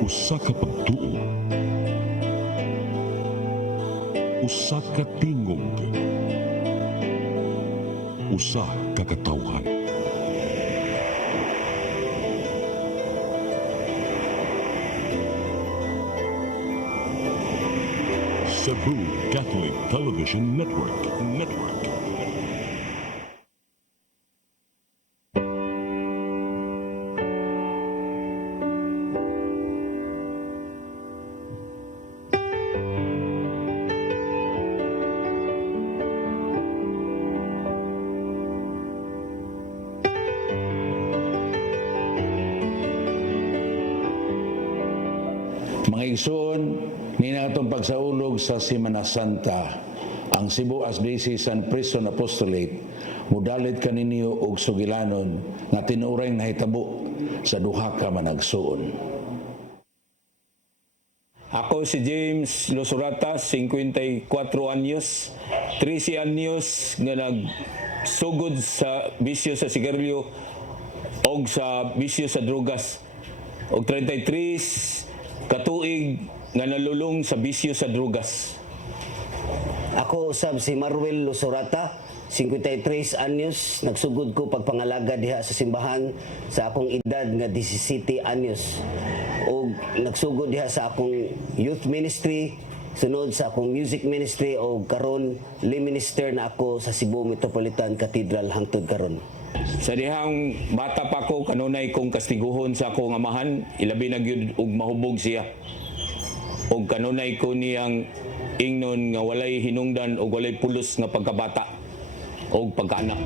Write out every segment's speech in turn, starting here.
Usa ka pagtuo, usa ka tingog, usa ka katawhan. Cebu Catholic Television Network. Mga igsoon, ninatong pagsaulog sa Semana Santa, ang Cebu Archdiocese and Prison Apostolate, mudalit kaninyo og sugilanon nga tinuring nahitabo sa duha ka managsuon. Ako si James Losurata, 54 anyos, 13 anyos nga nagsugod sa bisyo sa sigarilyo o sa bisyo sa drugas. O 33 katuig nga nalulong sa bisyo sa drugas. Ako usab si Marwel Losurata, 53 anyos, nagsugod ko pagpangalaga diha sa simbahan sa akong edad nga 17 anyos. O nagsugod diha sa akong youth ministry, sunod sa akong music ministry o karon lay minister na ako sa Cebu Metropolitan Cathedral hangtod karon. Sa dihang bata pa ko, kanunay kong kastiguhon sa akong amahan, ilabi na gyud og mahubog siya. Og kanunay ko niyang ingnon nga walay hinungdan o walay pulos nga pagkabata o pagkaanak.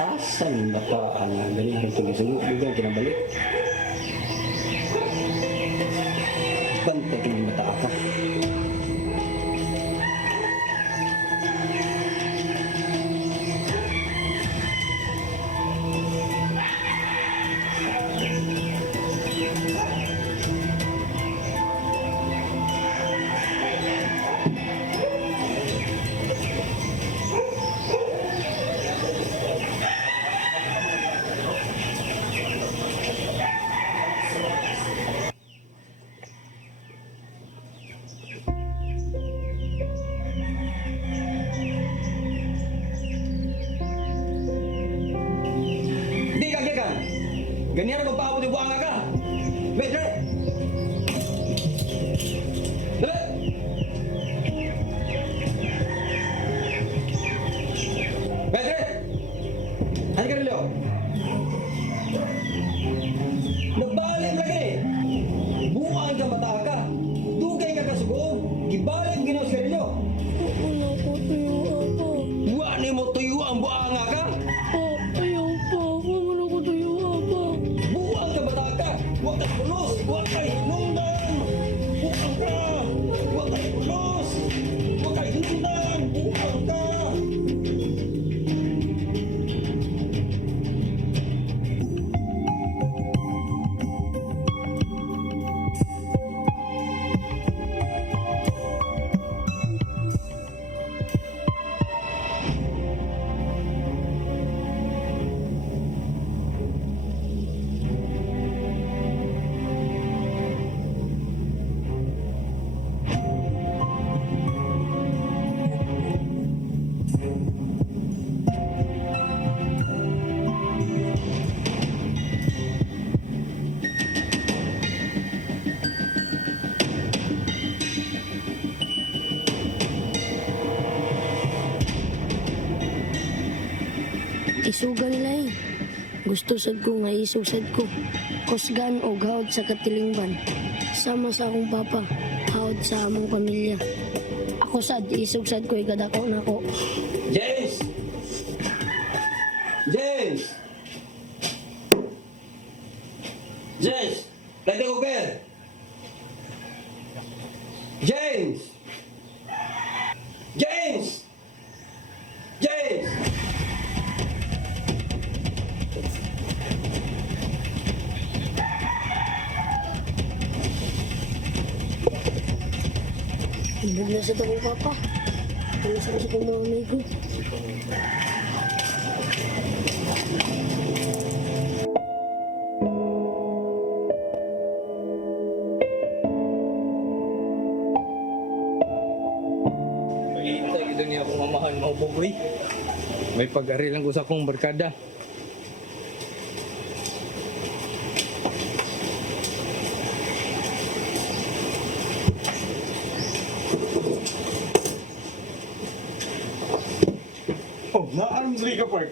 Asan ba ka ang ganyan tuloy-tuloy? Bigyan kinabalik. Bantay ka ng mata ka. Di ka, gikan. Ganyan ang magpaabot yung buanga ka. Wait, dre. Dali. Wait, dre. Ano ka nilo? Nagbalik lagi. Buang ka mata ka. Dugay ka kasugod. Gibalik ginawas ka nilo. Wala ko tuyo ako. Wani mo tuyo ang buanga ka. Ayaw pa. Wala ko tuyo ako. Buang ka mata ka. Huwag ka pulos. Huwag ka hinungdan. Buang ka. Huwag ka pulos. Huwag ka hinungdan. Buang ka. Isuga nila eh. Gusto sad ko nga isusad ko. Kusgan o gahod sa katilingban. Sama sa akong papa. Hawad sa among pamilya. Ako sad, isugsad ko igadako na ko. James! James! James! Let the cooker! James! James! James! Ibig na sa itong papa. Alis ako sa kong mga amigo. Mahintay ito niya akong mamahan maubugoy. May pag-ari lang ko sa akong barkada. Oh, naaram sa Liga Park.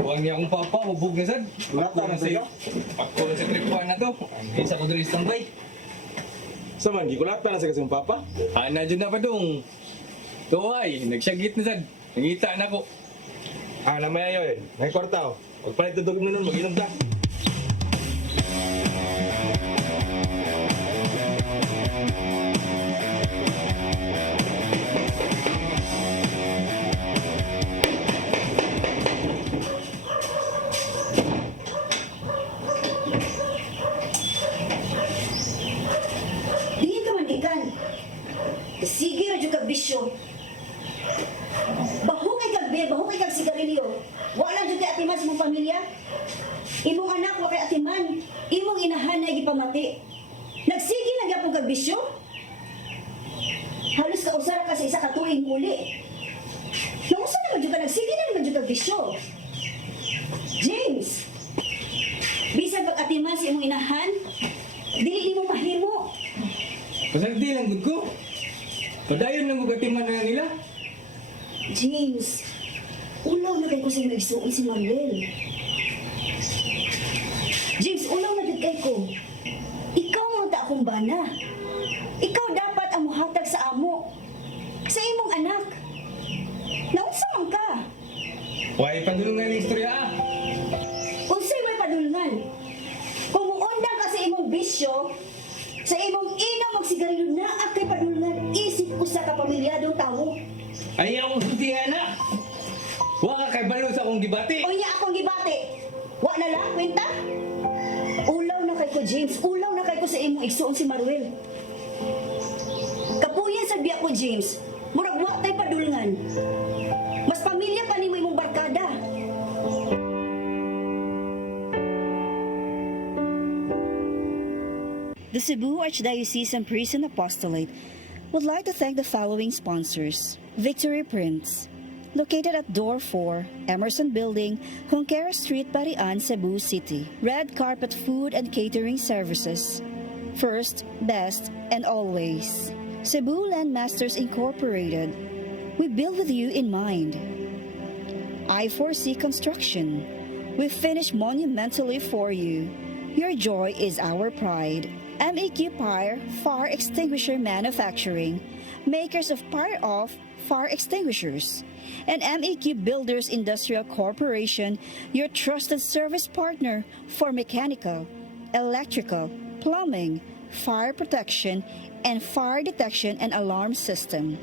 Huwag niya akong papa, hubog na sad. Wala ka na sa'yo? Ako na sa tripuan na to. Ang isa ko dito standby. Saman, gikulata na sa kasing papa. Ana dyan na pa dong. Tuway, nagsyagit na sad. Nangita na ko. Ah, namay ayo eh. May kwarta oh. Pagpalit na dugog na nun, mag-inom ta. Dingin ka mandikan. Sige ra jud ka bisyo. Bahukay kag beer, bahukay kag sigarilyo. Wala jud kay atiman sa imong pamilya. Imong anak wa kay atiman, imong inahan na gipamati. Nagsige na gyapon kag bisyo. Halos ka usara ka sa isa ka tuig uli. Nausa naman jud ka nagsige na naman jud kag bisyo. James, bisag pag atiman sa imong inahan, dili nimo mahimo. Pasagdi lang gud ko. Padayon lang ko gatiman na nila. James, ulaw na kay ko sa nagsuon si Manuel. James, ulaw na gid kay ko. Ikaw mo ta akong bana. Ikaw dapat ang muhatag sa amo. Sa imong anak. Naunsa man ka? Huwag padulungan ng istorya ah. Unsay may padulngan? Kung muundang ka sa imong bisyo, sa imong inom og sigarilyo naa kay padulngan, isip ko sa kapamilyadong tawo. Ayaw akong suntihan na. Huwag ka kay balo sa akong gibati. O niya akong gibati. Wa na lang, kwenta? Ulaw na kay ko, James. Ulaw na kay ko sa imong igsuon si Maruel. Kapuyan sa biya ko, James. Murag wa tay padulngan. Mas pamilya pa nimo imong barkada. The Cebu Archdiocesan Priest and Apostolate would like to thank the following sponsors. Victory Prints, located at Door 4, Emerson Building, Junquera Street, Barian, Cebu City. Red Carpet Food and Catering Services. First, best, and always. Cebu Landmasters Incorporated. We build with you in mind. I4C Construction. We finish monumentally for you. Your joy is our pride. MEQ Fire Fire Extinguisher Manufacturing, makers of Fire Off Fire Extinguishers, and MEQ Builders Industrial Corporation, your trusted service partner for mechanical, electrical, plumbing, fire protection, and fire detection and alarm system.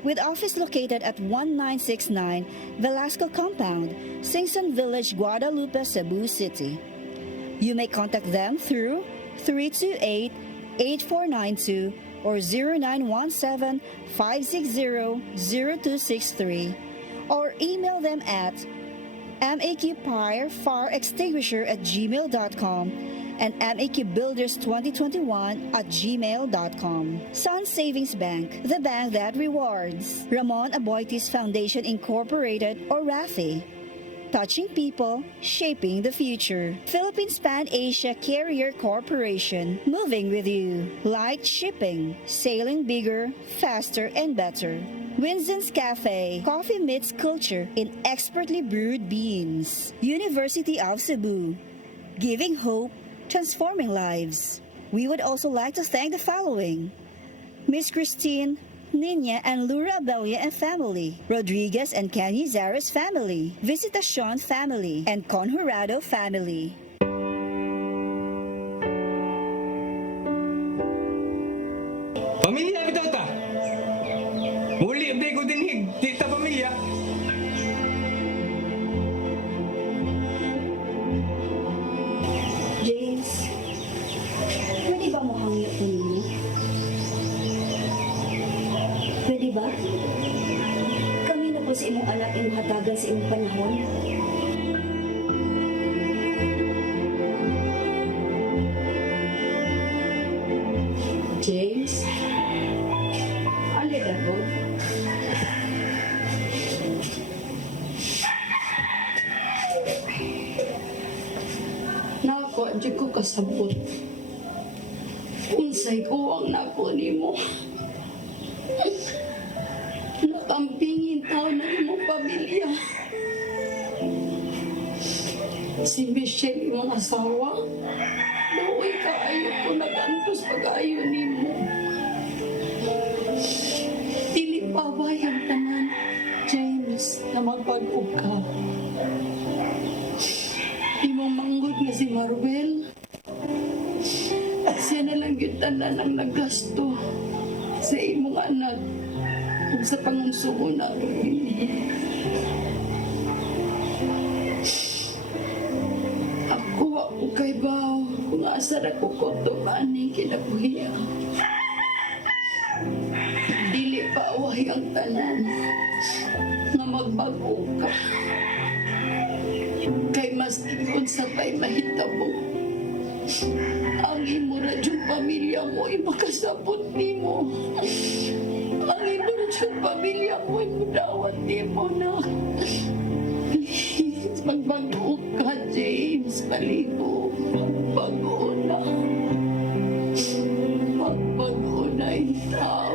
With office located at 1969 Velasco Compound, Singson Village, Guadalupe, Cebu City. You may contact them through 328-8492 or 0917-560-0263 or email them at maqfirefireextinguisher@gmail.com and maqbuilders2021@gmail.com. Sun Savings Bank, the bank that rewards. Ramon Aboitiz Foundation Incorporated or RAFI. Touching people, shaping the future. Philippines Pan Asia Carrier Corporation, moving with you. Light shipping, sailing bigger, faster, and better. Winston's Cafe, coffee meets culture in expertly brewed beans. University of Cebu, giving hope, transforming lives. We would also like to thank the following: Miss Christine, Nina and Lura Abelia and family, Rodriguez and Kenny Zares family, Visitacion family, and Conjurado family. Pamilya bitaw ta. Muli abday ko dinhig, di ta pamilya. James, pwede ba mo hangyo ko ninyo? Pwede ba? sa imong anak imong hatagan sa imong panahon? James? Ali ako? Nako, di ko kasabot. Unsay ko ang nako nimo. Nakampingin tao na imong pamilya. Si Michelle imong asawa. Luoy ka ayo ko nagantos pag-ayo nimo. Dili pa ba yung tanan, James, na magpag-ug ka? Imong manggod nga si Marvel. Siya na lang yung tanan ang naggasto sa imong anak ug sa pangunsugo na rin. Ako kay baw kung asa ra ko koto ani kinabuhiya. Dili pa away ang tanan nga magbago ka. Kay mas ingon sa pa'y mahitabo. Ang imo na diyong pamilya mo, ipakasabot ni mo. Ang imo na diyong pamilya mo, imudawat ni mo na. Please, magbago ka, James. Paligo. Magbago na. Magbago na yung tao.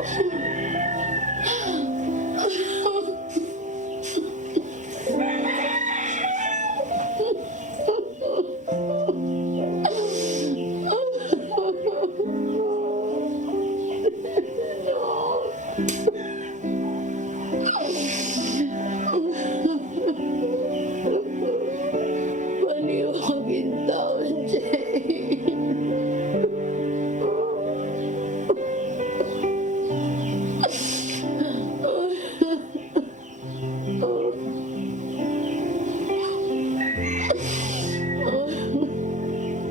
Paniwagin tao, James.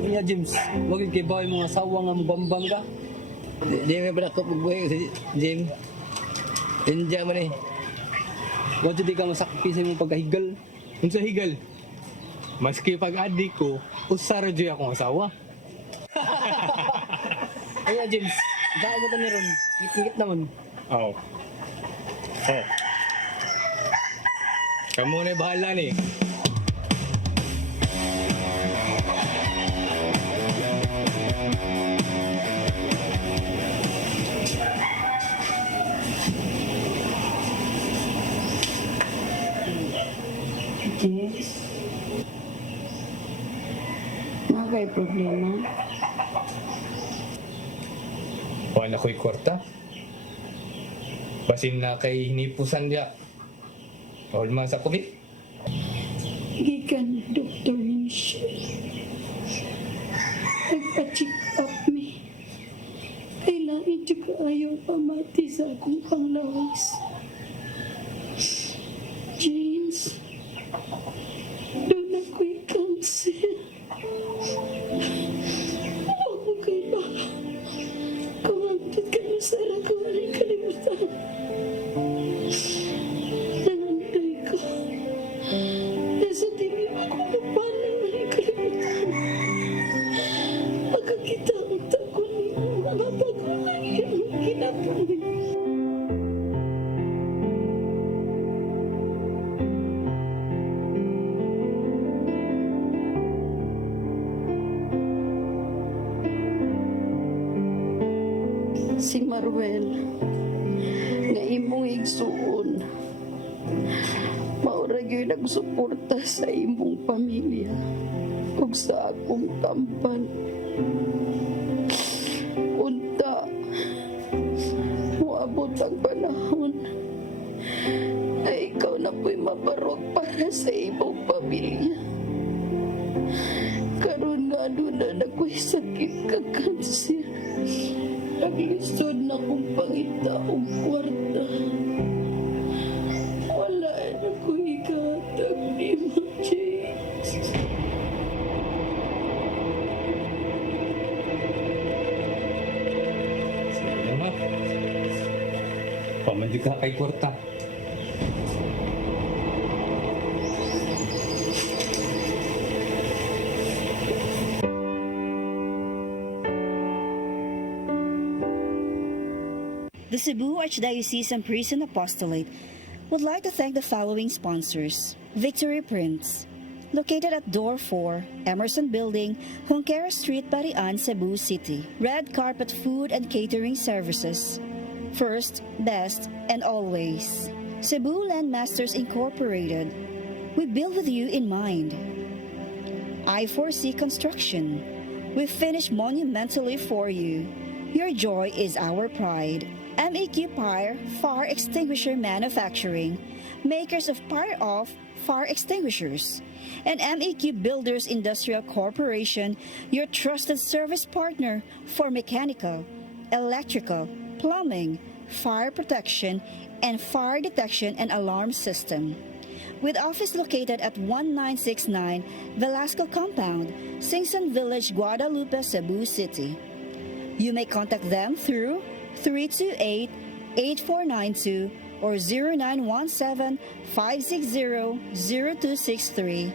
Iya James, wag kay ba yung mga asawa nga mabambang ka? Di may pala ko pagbuhay si Jim. Tinja man eh. Wag di ka masakpi sa imong pagkahigal. Unsa higal? Maski pag-adik ko, usara dyan akong asawa. Iya James, daan mo tani ron. Ikingit naman. Oo. Oh. Kamu na bahala ni. James? Nakay problema? Wala ko'y kwarta. Basin na kay hinipusan diya. All man sa COVID. Gikan Dr. Michelle. Nagpa-check up me. Kailangan juga ayaw pamati sa akong panglawis. James, doon ako'y cancer. Ako kay ba? Kumangkit ka na sa ko rin kalimutan. Nanganday ko. Nasa dili ako napala rin kalimutan. Pagkakita ang tako niyo, mga pagulang yung kinabuhi. Si Marvel nga imong igsuon maura gyud nagsuporta sa imong pamilya ug sa akong kampan. Unta moabot ang panahon na ikaw na po'y mabarog para sa imong pamilya. Karon nga na nako'y sakit ka kanser. Naglisod na kong pangitaong kwarta. Wala na ko ikatag ni mo, James. Sige nga. Pamandi ka kay kwarta. Cebu Archdiocesan Priest and Apostolate would like to thank the following sponsors. Victory Prints, located at Door 4, Emerson Building, Junquera Street, Barian, Cebu City. Red Carpet Food and Catering Services. First, best, and always. Cebu Landmasters Incorporated. We build with you in mind. I4C Construction. We finish monumentally for you. Your joy is our pride. MEQ Fire Extinguisher Manufacturing, makers of Fire-Off Fire Extinguishers. And MEQ Builders Industrial Corporation, your trusted service partner for mechanical, electrical, plumbing, fire protection, and fire detection and alarm system. With office located at 1969 Velasco Compound, Singson Village, Guadalupe, Cebu City. You may contact them through 328-8492 or 0917-560-0263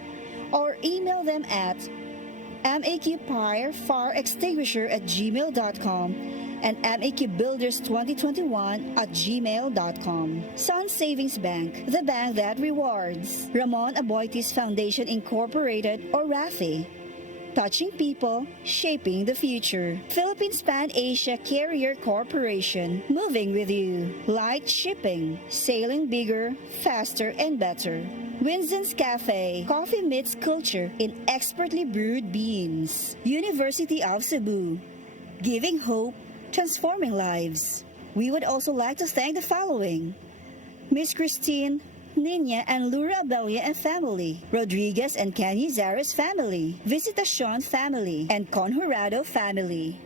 or email them at maqfireextinguisher@gmail.com and maqbuilders2021@gmail.com. Sun Savings Bank, the bank that rewards. Ramon Aboitiz Foundation Incorporated or RAFI. Touching people, shaping the future. Philippines Pan Asia Carrier Corporation, moving with you. Light shipping, sailing bigger, faster, and better. Winston's Cafe, coffee meets culture in expertly brewed beans. University of Cebu, giving hope, transforming lives. We would also like to thank the following: Miss Christine, Nina and Lura Abelia and family, Rodriguez and Kenny Zares family, Visitacion family, and Conjurado family.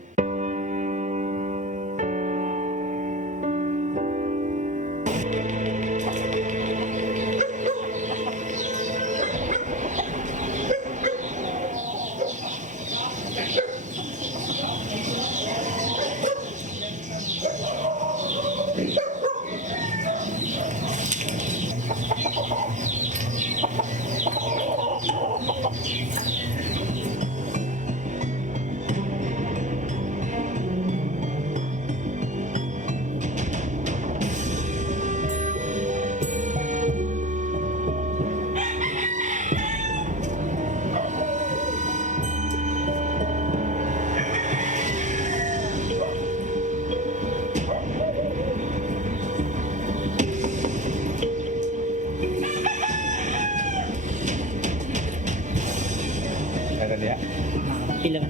Ada dia. Ilang.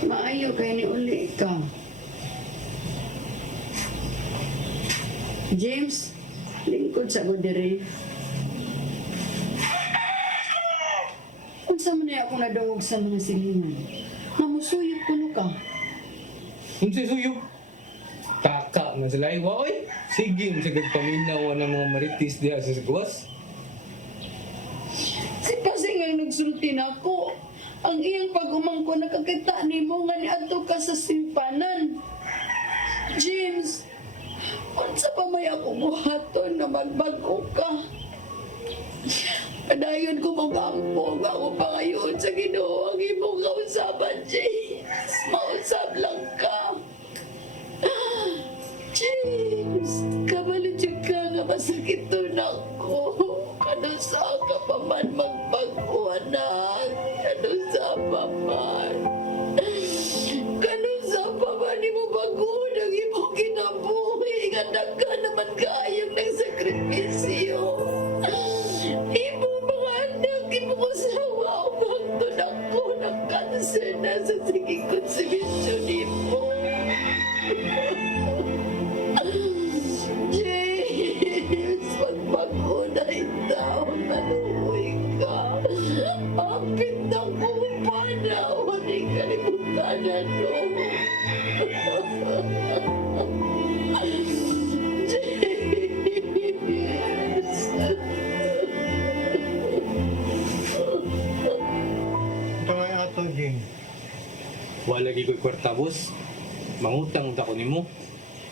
Maayo kay ni uli ka. James, lingkod sa godere. Unsa man niya ako nadungog sa mga silingan? Namusuyod ko ka. Unsay suyo? Taka man sila iwa oy. Sige mo sa paminaw ng mga maritis diha sa gawas. Si Pasing ang nagsulti na ako. Ang iyang pag-umangko nakakita ni mo nga niadto ka sa simpanan. James, unsa pa may ako buhaton na magbago ka? Padayon ko magampo nga ako pangayon sa Ginoo ang imong kausaban, James. Mausap lang ka. James, kabalit yung ka nga masakit to na ako. Ano sa ka pa man magbago, anak? Ano sa pa man? Ito ay ato, James. Wala lagi ko'y kwarta, boss. Mangutang ta ko nimo.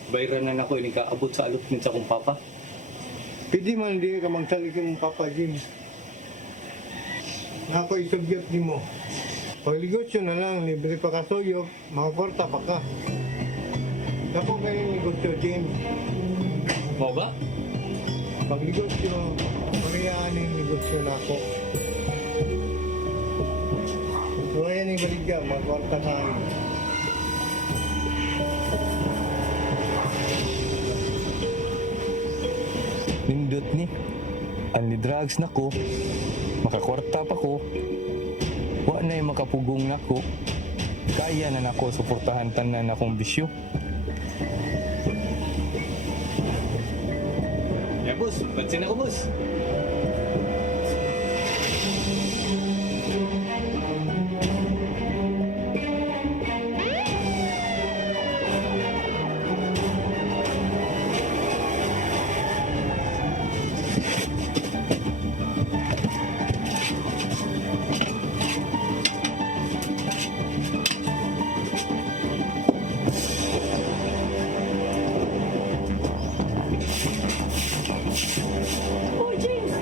Bayranan ako ini kaabot sa allotment sa akong papa. Pwede man di ka magsalig ng Papa James. Ako isugyot ni mo. Pagligosyo na lang, libre pa ka suyo, makakorta pa ka. Ako kayo negosyo, James. Mo ba? Pagligosyo, mariyaan yung negosyo na ako. So, ayan yung baligya, makakorta sa akin. Nindot ni. Anli drugs na ko. Makakwarta pa ko. Wa na yung makapugong na ko. Kaya na nako suportahan tanan akong bisyo. Ya, boss. Pansin ako, boss. Oh, James!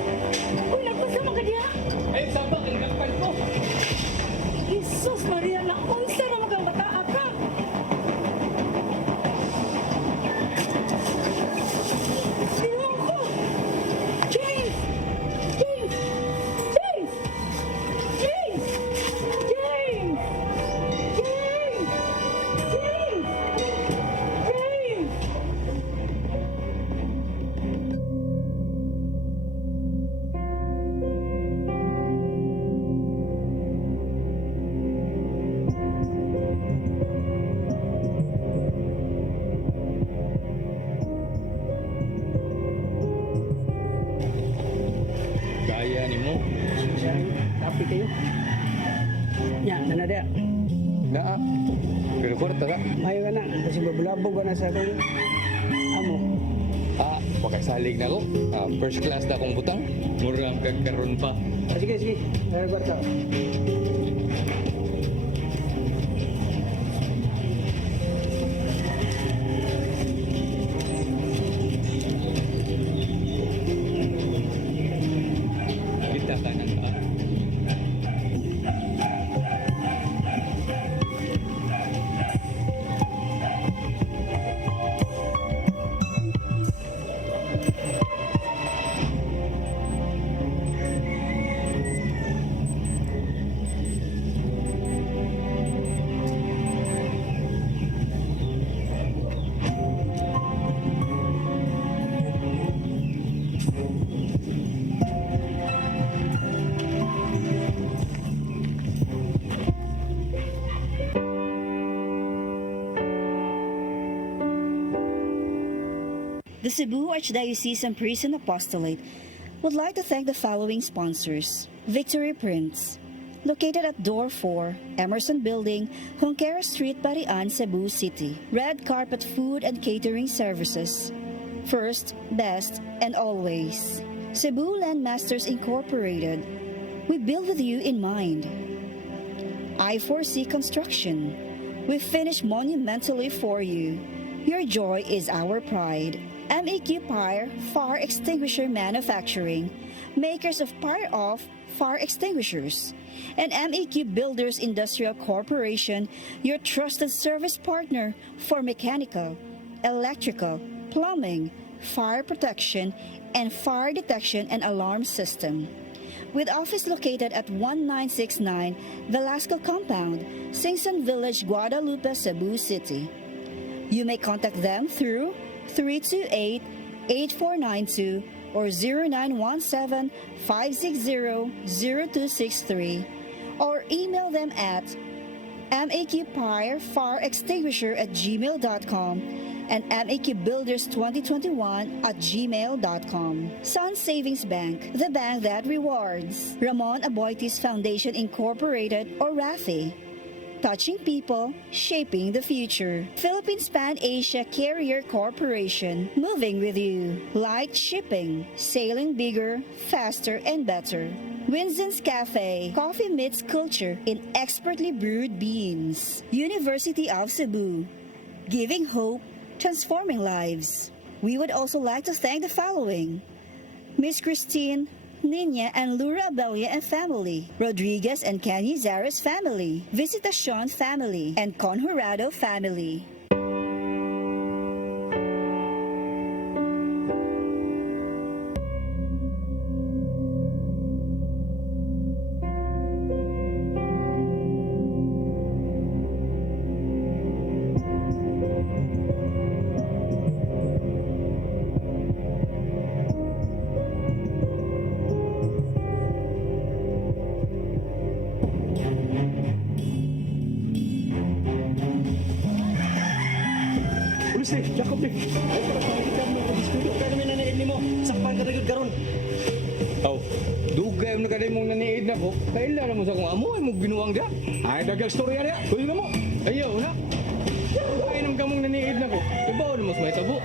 Uy, nagpasama ka diha? Ay, sabak. Ang kakpan ko. Jesus, Maria, naunsa na magang bataa ka? Sinuong ko! James! James! James! James! James! James! James! James! Gaya ni mo. Tapi kayo. Ya, nanada. Naa. Pero kwarta ka. Mayo ka na. Kasi babulabog ka na sa akong amo. Ah, pakasalig na ko. First class na akong butang. Murang kagkaroon pa. Sige, sige. Nara kwarta. Kita ka ng ba? The Cebu Archdiocesan Prison Apostolate would like to thank the following sponsors. Victory Prints, located at Door 4, Emerson Building, Junquera Street, Barian, Cebu City. Red Carpet Food and Catering Services. First, best, and always. Cebu Landmasters Incorporated. We build with you in mind. I4C Construction. We finish monumentally for you. Your joy is our pride. MEQ Fire Fire Extinguisher Manufacturing, makers of Fire Off Fire Extinguishers, and MEQ Builders Industrial Corporation, your trusted service partner for mechanical, electrical, plumbing, fire protection, and fire detection and alarm system. With office located at 1969 Velasco Compound, Singson Village, Guadalupe, Cebu City. You may contact them through 328-8492 or 0917-560-0263 or email them at maqfirefireextinguisher@gmail.com and maqbuilders2021@gmail.com. Sun Savings Bank, the bank that rewards. Ramon Aboitiz Foundation Incorporated or RAFI. touching people, shaping the future. Philippines Pan Asia Carrier Corporation, moving with you. Light shipping, sailing bigger, faster, and better. Winston's Cafe, coffee meets culture in expertly brewed beans. University of Cebu, giving hope, transforming lives. We would also like to thank the following: Miss Christine, Nina and Lura Abelia and family, Rodriguez and Kenny Zares family, Visitacion family, and Conjurado family. Pulis eh, Jacob eh. Ay, para pangitang mo. Diskudo ka namin naniid mo. Sakpan ka na yun karon. Aw, dugay mo na kanay mong naniid na ko. Kailan mo sa kong amo ay mong ginuwang dia. Ay, dagang storya niya. Kuya na mo. Ayaw na. Dugay nang kamong naniid na ko. Ibaw na mas may tabo.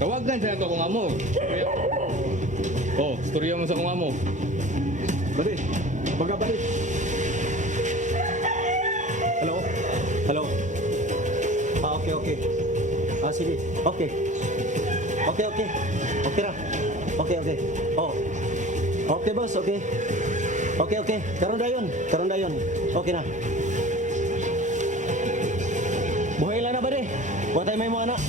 Tawagan sa ato kong amo. Oh, storya mo sa kong amo. Balik. Baga balik. Hello? Hello? Ah, okay. Ah, sige. Okay. Okay. Okay ra. Okay. Oh. Okay, boss. Okay. Okay. Karon dayon. Okay na. Buhay lang na ba de? Watay may mga anak.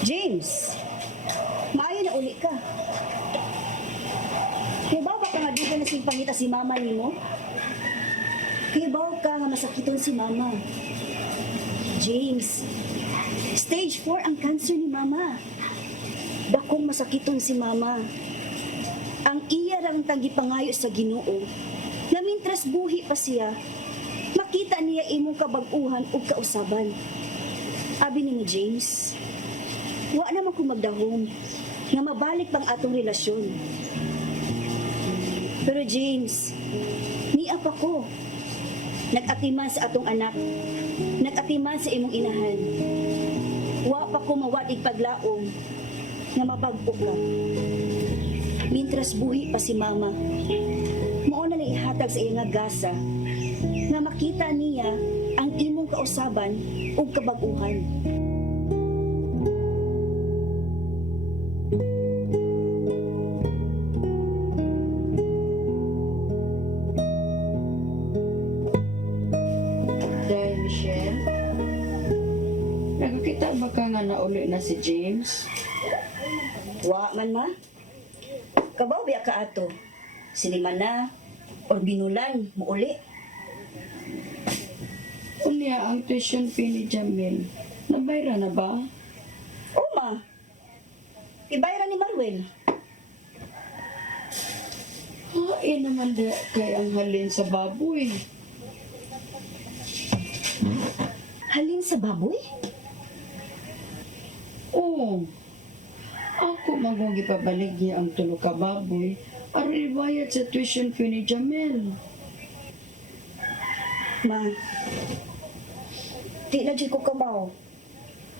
James, maayo na uli ka. Kibaw ka nga di ka nasing pangita si mama ni mo? Kibaw ka nga masakiton si mama. James, stage 4 ang cancer ni mama. Dakong masakiton si mama. Ang iya rang tagipangayo sa Ginoo, na mintras buhi pa siya, makita niya imong kabag-uhan ug kausaban. Abi ni mo, James, wa naman ko magdahom nga mabalik pang atong relasyon. Pero James, niya pa ko. Nag-atiman sa atong anak. Nag-atiman sa imong inahan. Wa pa ko mawadig paglaom nga mabag-o ka. Mintras buhi pa si mama, mao na lang ihatag sa iya nga gasa nga makita niya ang imong kausaban ug kabag-uhan. Dahil Michelle, nagkita ba ka nga na uli na si James? Wa man ma. Kabaw biya ka ato. Siniman na or binulan mo uli. Unya ang tuition fee ni Jamil. Nabayra na ba? O ma. Ibayra ni Marwel. Hain naman da kay ang halin sa baboy. Halin sa baboy? Oo. Ako magwagi pabalik niya ang tulo ka baboy aron ibayad sa tuition fee ni Jamil. Ma. Di na dyan ko kabaw.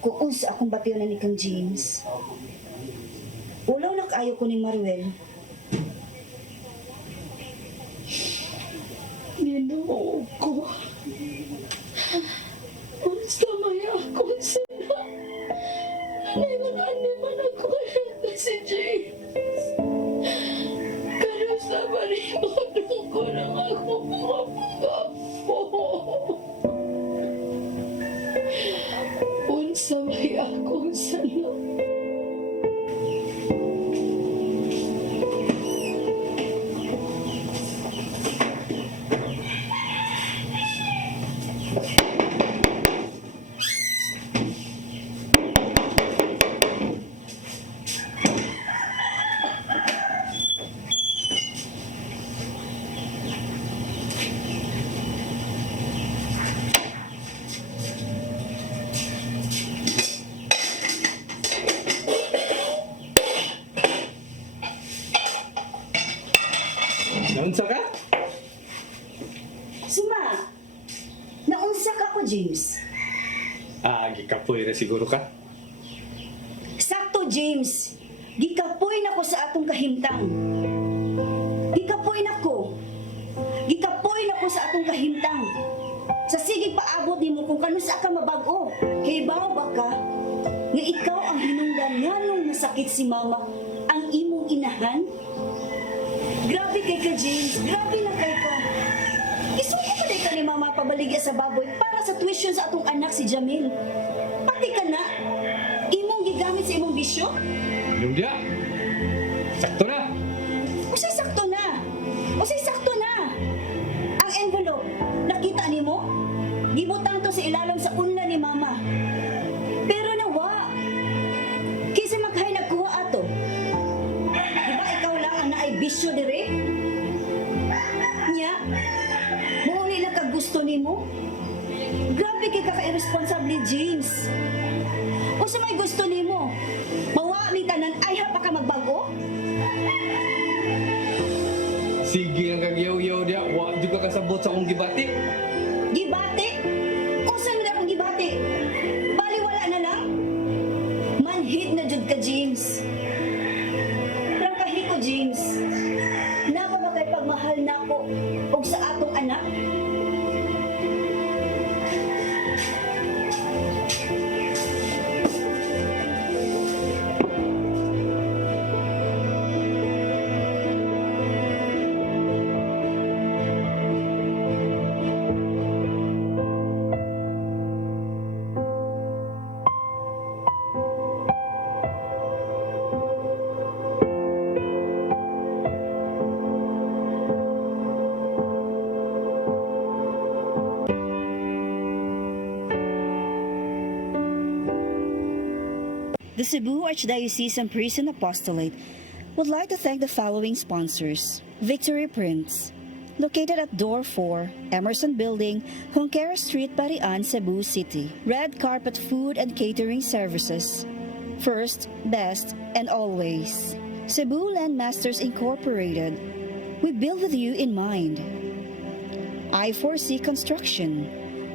Kung unsa akong batiyo na ni kang James. Ulaw na kaayo ko ni Marwel. Ninuo ko. Unsa may akong sila. Nailangan man ako na si James. Karusa ba rin mo ko ng ako mga pagkapo. Unsa may akong sala. Gikapoy na siguro ka. Sakto, James. Gikapoy na ko sa atong kahimtang. Gikapoy na ko. Gikapoy na ko sa atong kahimtang. Sa sigig paabot nimo kung kano sa ka mabag-o. Kay bao ba ka nga ikaw ang hinungdan nganong nasakit si mama ang imong inahan? Grabe kay ka, James. Grabe na kay ka. Isuko pa ka ni mama pabaligya sa baboy para sa tuition sa atong anak si Jamil. Pati ka na. Imong gigamit sa imong bisyo? Yung dia. Sakto na. Usay sakto na. Usay sakto na. Ang envelope, nakita nimo? Gibutang to sa ilalim sa unla ni mama. Pero nawa. Kaysa maghay nagkuha ato. Diba ikaw lang ang naay bisyo dire? Nya, muli lang ka gusto nimo? Grabe kay ka-irresponsible, James. O sa may gusto nimo, mawa mi tanan ay ha pa ka magbago? Sige ang kagyaw-yaw dia. Wa juga kasabot sa akong gibati. Gibati? Usan na akong gibati? Baliwala na lang? Manhid na jud ka, James. Prangkahi ko, James. Napa ba kay pagmahal na ako og sa atong anak? The Cebu Archdiocesan Prison Apostolate would like to thank the following sponsors. Victory Prints, located at Door 4, Emerson Building, Junquera Street, Barian, Cebu City. Red Carpet Food and Catering Services. First, best, and always. Cebu Landmasters Incorporated. We build with you in mind. I4C Construction.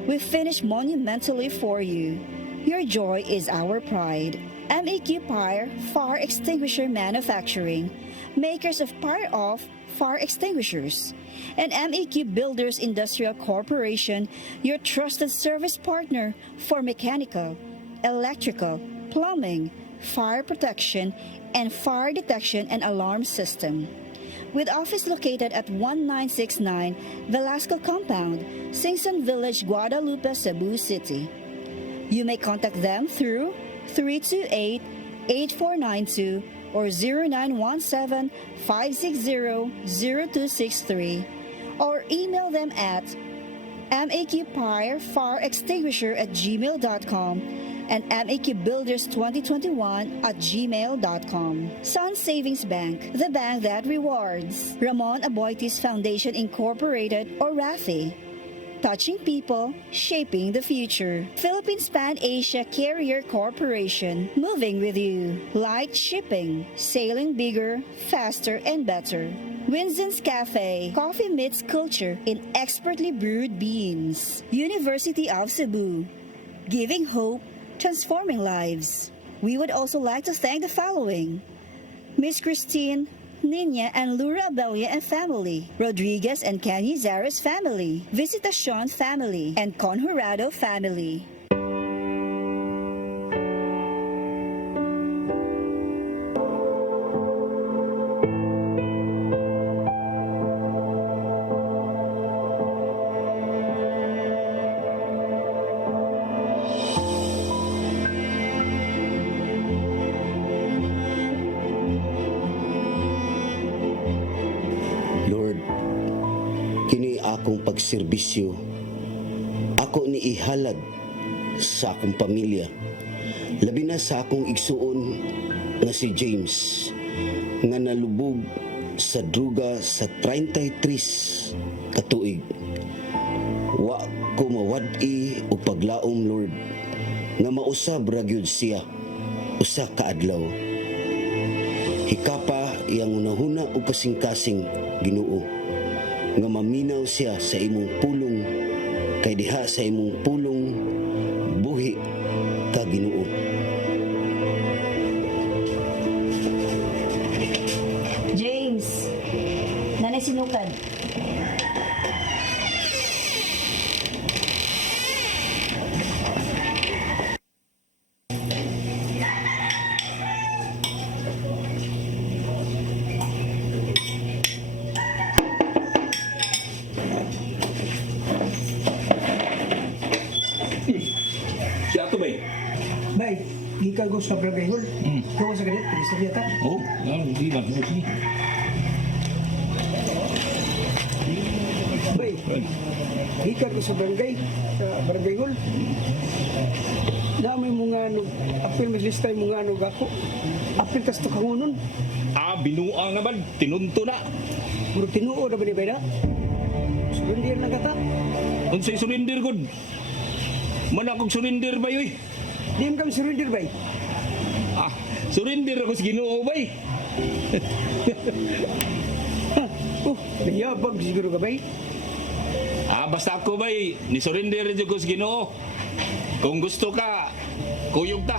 We finish monumentally for you. Your joy is our pride. MEQ Fire Fire Extinguisher Manufacturing, makers of Fire Off Fire Extinguishers, and MEQ Builders Industrial Corporation, your trusted service partner for mechanical, electrical, plumbing, fire protection, and fire detection and alarm system. With office located at 1969 Velasco Compound, Singson Village, Guadalupe, Cebu City. You may contact them through 328-8492 or 0917-560-0263 or email them at maqfirefireextinguisher@gmail.com and maqbuilders2021@gmail.com. Sun Savings Bank, the bank that rewards. Ramon Aboitiz Foundation Incorporated or RAFI. Touching people, shaping the future. Philippines Pan Asia Carrier Corporation, moving with you. Light shipping, sailing bigger, faster, and better. Winston's Cafe, coffee meets culture in expertly brewed beans. University of Cebu, giving hope, transforming lives. We would also like to thank the following: Miss Christine, Nina and Lura Abelia and family, Rodriguez and Kenny Zares family, Visitacion family, and Conjurado family. Lord, kini akong pagserbisyo, ako ni ihalad sa akong pamilya, labi na sa akong igsuon nga si James, nga nalubog sa druga sa 33 katuig. Wa ko mawad-i o paglaom, Lord, nga mausab ra gyud siya usa ka adlaw. Hikapa iyang unahuna o kasing-kasing, Ginoo, nga maminaw siya sa imong pulong, kay diha sa imong pulong buhi ka, Ginoo. James, nanay sinukad. Si Ato Bay. Bay, gikan ko sa barangay hall. Kung sa ganit, istorya ta. Oh, di ba? Bay, gikan ko sa barangay hall. Damay mo nga ano, apil may listay mo nga ano ako. Apil kas to kangunon. Binua nga ba? Tinunto na. Muro tinuo na ba ni Bay na? Surundir na kata. Unsay surrender gud. Man akong surrender ba yoy? Di mo kami surundir, Bay. Surrender ako sa Ginoo bay. Nayabag siguro ka, Bay. Basta ako bay, ni surrender jud ko sa Ginoo. Kung gusto ka, kuyog ta.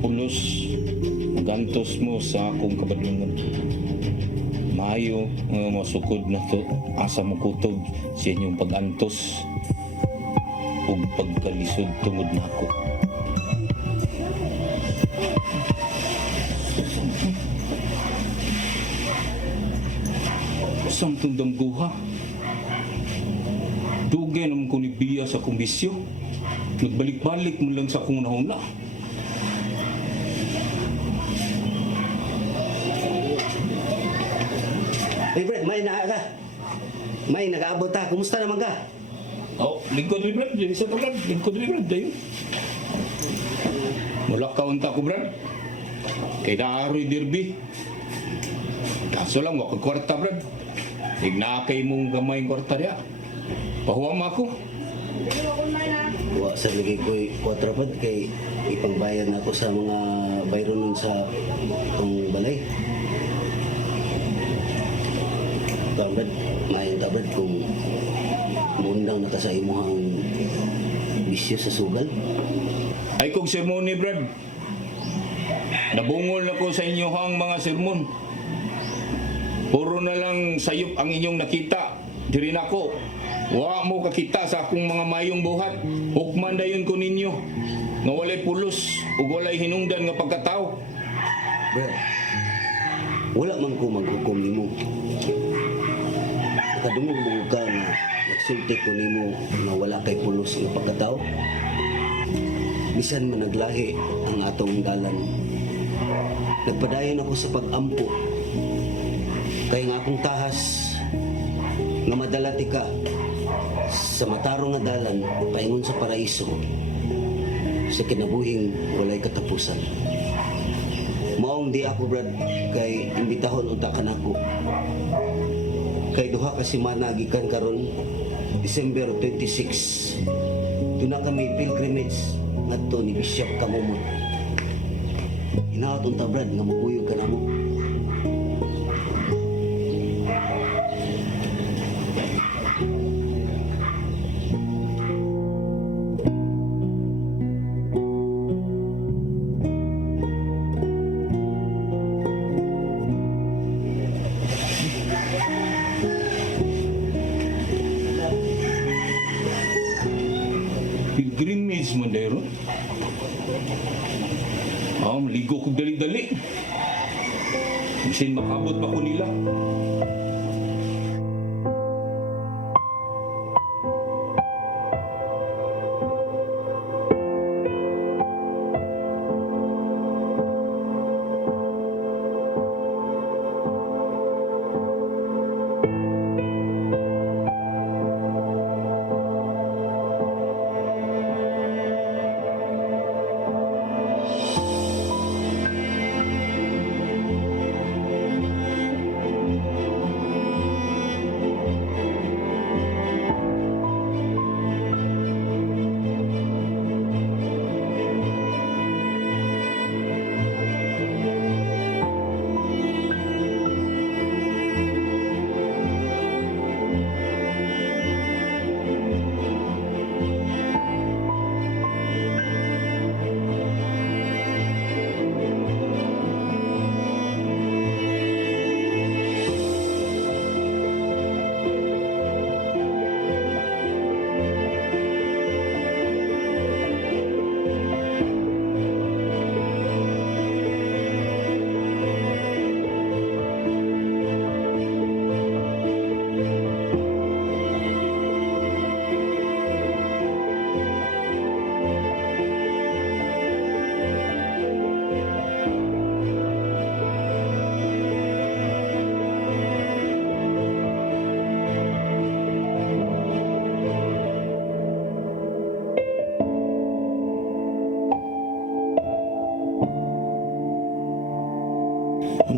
Pulos, magantos mo sa akong kabadlungan. Maayo nga masukod na to, asa mo kutob sa inyong pagantos ug pagkalisod tungod na ako. Samtong damguha, dugay naman ko ni Biya sa akong bisyo. Nagbalik-balik mo lang sa akong nahuna. Hey Brad, may ka. May nag-aabot ta. Kumusta naman ka? Lingkod rin Brad. Isa to Brad. Lingkod rin Brad. Dayo. Mula kaunta ko Brad. Kay naaroy derby. Kaso lang, wako kwarta Brad. Ignakay mong gamay kwarta niya. Pahuwam ako. Wa sa lagi ko'y 4 pad kay ipangbayad na ako sa mga bayro nun sa itong balay. Tabad, maayong tabad kung mundang nata sa imuhang bisyo sa sugal. Ay kong sermon ni Brad. Nabungol ako sa inyohang mga sermon. Puro na lang sayop ang inyong nakita. Diri nako. Wa mo kakita sa akong mga mayong buhat. Hukman dayon ko ninyo. Nga walay pulos ug walay hinungdan nga pagkatao. Brad, wala man ko maghukom nimo. Kadungog ka nga nagsulti ko nimo nga wala kay pulos nga pagkatao. Bisan man naglahi ang atong dalan. Nagpadayon ako sa pag-ampo. Kaya nga akong tahas nga madalati ka sa matarong nga dalan paingon sa paraiso sa kinabuhing walay katapusan. Maong di ako Brad kay imbitahon unta ka nako. Kay duha ka semana gikan karon December 26. Doon na kami pilgrimage ngadto ni Bishop Kamumot. Hinaot unta Brad nga maguyog ka namo. Pilgrimage man dayro. Maligo ko dali-dali. Bisin makabot pa ko nila.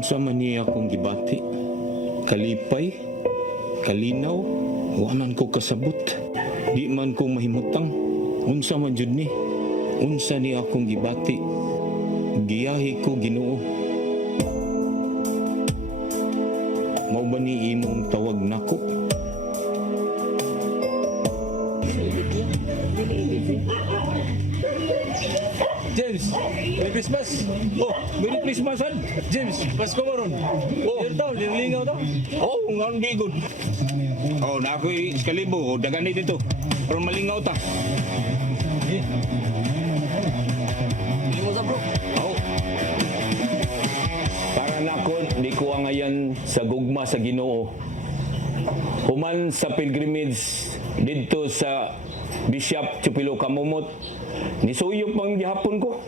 Unsa man niya akong gibati? Kalipay, kalinaw, wa man ko kasabot. Di man ko mahimutang. Unsa man jud ni? Unsa ni akong gibati? Giyahi ko Ginoo. Mao ba ni imong tawag nako? James, Merry Christmas. Oh, Merry Christmas, han. James, Pasko mo ron. Oh, Year taon, lingaw to. oh, ngan gigod. Oh, na ako'y iskalibo. Dagan ni dito. Pero malingaw ta. Lingaw sa bro. Oh. Para nako, di ko angayan sa gugma sa Ginoo. Human sa pilgrimage dito sa Bishop Chupilo Kamumot, nisuyop ang gihapon ko.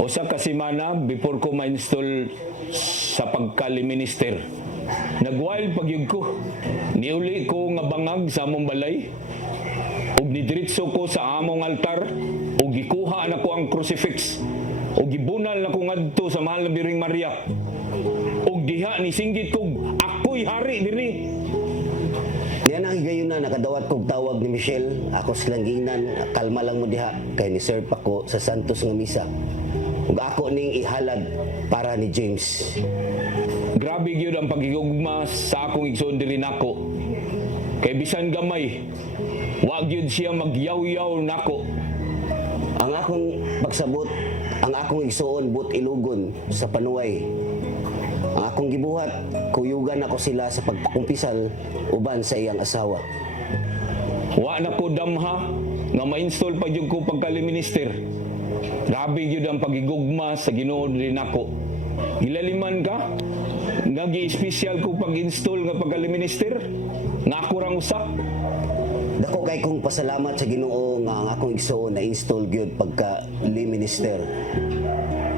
O sa kasimana, before ko ma-install sa pagkaliminister, nagwild pagyug ko. Niuli ko nga bangag sa among balay, ug nidiritso ko sa among altar, ug gikuha na ko ang crucifix, ug gibunal na ko ngadto sa Mahal na Biring Maria, ug diha ni singgit kog ako'y hari diri. Niya na higayon na nakadawat kog tawag ni Michelle. Ako silang giingnan, kalma lang mo diha kay ni serve ako sa Santos nga misa. Ug ako ning ihalad para ni James. Grabe gyud ang pagigugma sa akong igsoon diri nako. Kay bisan gamay, wa gyud siya magyaw-yaw nako. Ang akong pagsabot, ang akong igsuon but ilugon sa panuway. Ang akong gibuhat, kuyugan ako sila sa pagpakumpisal uban sa iyang asawa. Wa na ko damha nga ma-install pa gyud ko pagkaliminister. Grabe gyud ang pagigugma sa Ginoo diri nako. Gilaliman ka nga gi-special ko pag-install nga pagkaliminister nga ako rang usa. Dako kay kong pasalamat sa Ginoo nga ang akong igsuon na install gyud pagka minister.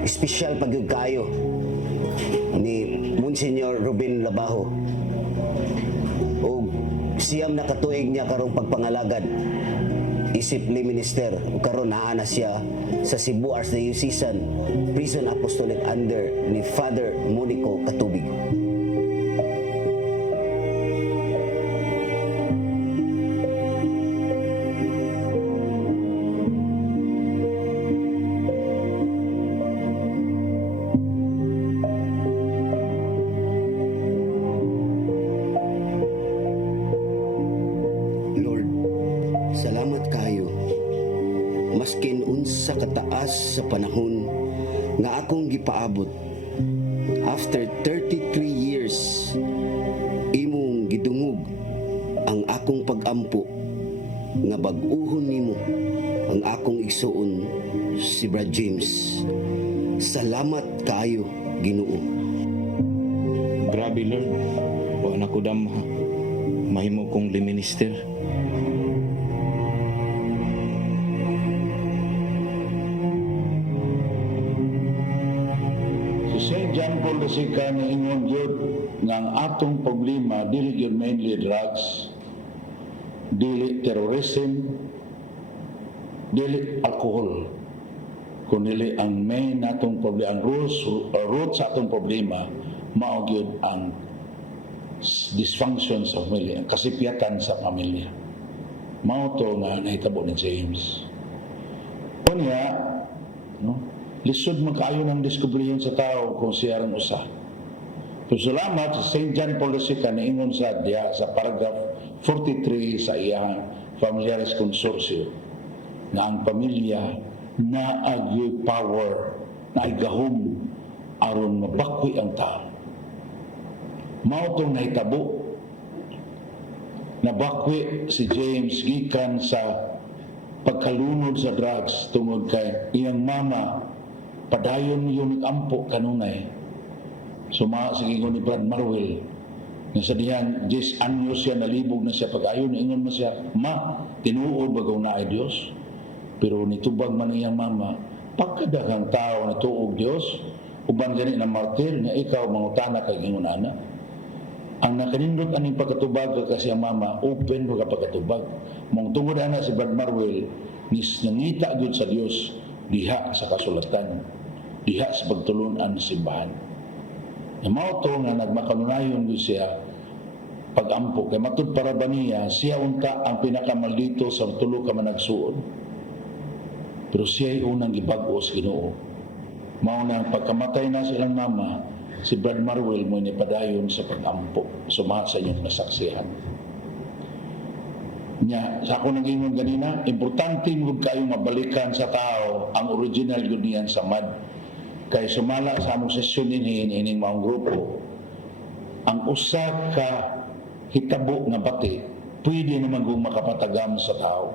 Espesyal pagyud kayo ni Monsignor Ruben Labajo. O siyam na katuig niya karong pagpangalagad isip minister. Karon naa na siya sa Cebu Archdiocese Prison Apostolic under ni Father Monico Katubig. Lord, salamat kayo. Maskin unsa kataas sa panahon nga akong gipaabot. After 33 years, imong gidungog ang akong pag-ampo nga bag-uhon nimo ang akong igsuon si Brad James. Salamat kayo, Ginoo. Grabe Lord, wa na ko damha. Mahimo kong liminister. Si St. John Paul II niingon gyud nga ang atong problema dili gyud mainly drugs, dili terrorism, dili alcohol, kundi ang main natong problema, ang root sa atong problema mao gyud ang dysfunction sa pamilya, ang kasipyatan sa pamilya. Mao to nga nahitabo ni James. Unya, no? Lisod man kaayo ng diskubrihin sa tao kung siya rin usa. So salamat sa St. John Paul II niingon sa diya sa paragraph 43 sa iyang Familiaris Consortio na ang pamilya na agyo power na igahom aron mabakwi ang tao. Mao tong nahitabo nabakwi si James gikan sa pagkalunod sa drugs tungod kay iyang mama padayon yung ampo kanunay. Suma sige ko ni Brad Marwell nga sa diyan 10 anyos siya nalibog na siya pag-ayon ingon mo siya, ma tinuod bagaw na ay Dios, pero nitubag man iyang mama pagkadaghang tao na tuog Dios uban gani na martir nga ikaw mangutana kay ingon ana. Ang nakanindot aning pagkatubag kasi ang mama open ka pagkatubag mong tungod ana si Brad Marwell nis nangita gyud sa Dios diha sa kasulatan, diha sa pagtulunan sa simbahan. Mao to nga nagmakanunayon gyud siya pagampo kay matud para ba niya siya unta ang pinakamaldito sa tulo ka managsuon. Pero siya ay unang gibag-o sa Ginoo. Mao na pagkamatay na silang mama, si Brad Marwell mo ni padayon sa pagampo sumahat sa inyong nasaksihan. Nya sa ako nag-ingon ganina, importante mo kayo mabalikan sa tao ang original gud niyan sa mad. Kay sumala sa among sesyon ining maong grupo, ang usa ka hitabo nga bati pwede naman kung makapatagam sa tao.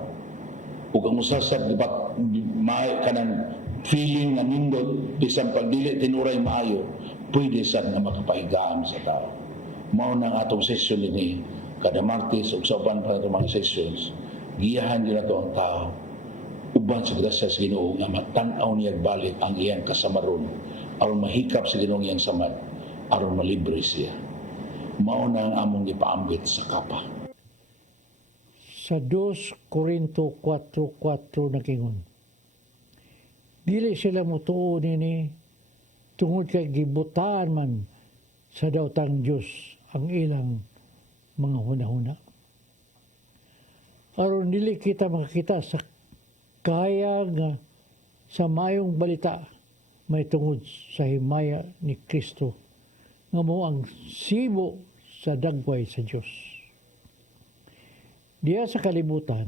Ug ang usa sa may kanang feeling nga nindot bisan pag dili tinuray maayo, pwede sad nga makapahigaan sa tao. Mao nang atong session ini kada Martes ug sa uban pa natong mga sessions, giyahan gyud nato ang tao uban sa grasya sa Ginoo nga matan-aw niya balik ang iyang kasamaron aron mahikap sa Ginoo iyang samad aron malibre siya. Mao na ang among gipaambit sa kapa. Sa 2 Korinto 4:4 nagingon, dili sila mutuo nini tungod kay gibutaan man sa dawtang Dios ang ilang mga hunahuna. Aron dili kita makakita sa kaya nga sa mayong balita may tungod sa himaya ni Kristo nga mo ang sibo sa dagway sa Dios. Diya sa kalibutan,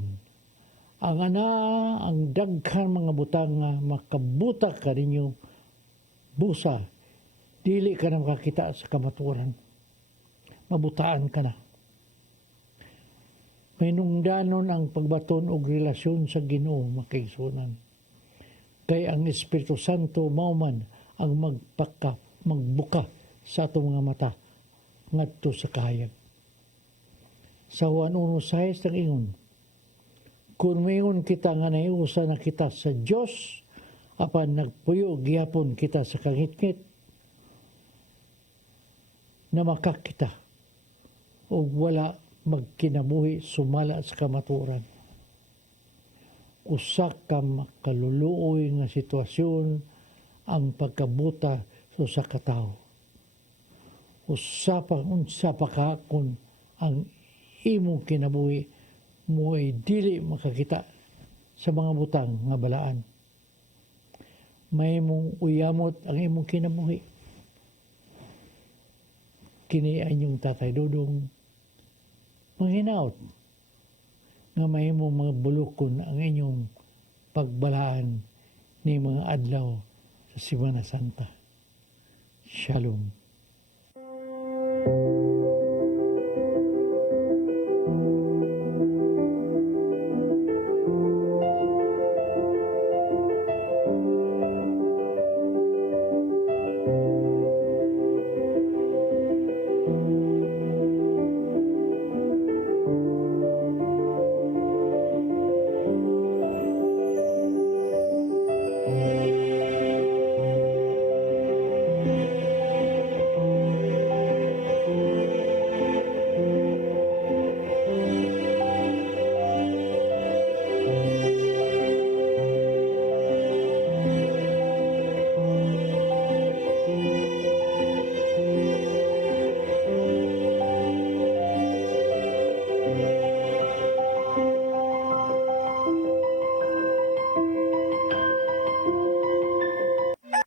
ang daghan mga butang nga makabutak ka ninyo busa, dili ka na makakita sa kamaturan. Mabutaan ka na. May nungdanon ang pagbaton og relasyon sa Ginoo makaigsunan. Kay ang Espiritu Santo mao man ang magbuka sa atong mga mata ngadto sa kahayag. Sa Juan 1:6 nag-ingon, kung mayon kita nga naiusa na kita sa Dios, apan nagpuyo gihapon kita sa kangitngit, na makakita o wala magkinabuhi sumala sa kamaturan. Usa ka makaluluoy nga sitwasyon ang pagkabuta sa usa ka tawo. Unsa pa kahakon ang imong kinabuhi mo ay dili makakita sa mga butang nga balaan. May mong uyamot ang imong kinabuhi. Kini anyong Tatay Dudong manghinaot nga may mong mga bulukon ang inyong pagbalaan ni mga adlaw sa Semana Santa. Shalom.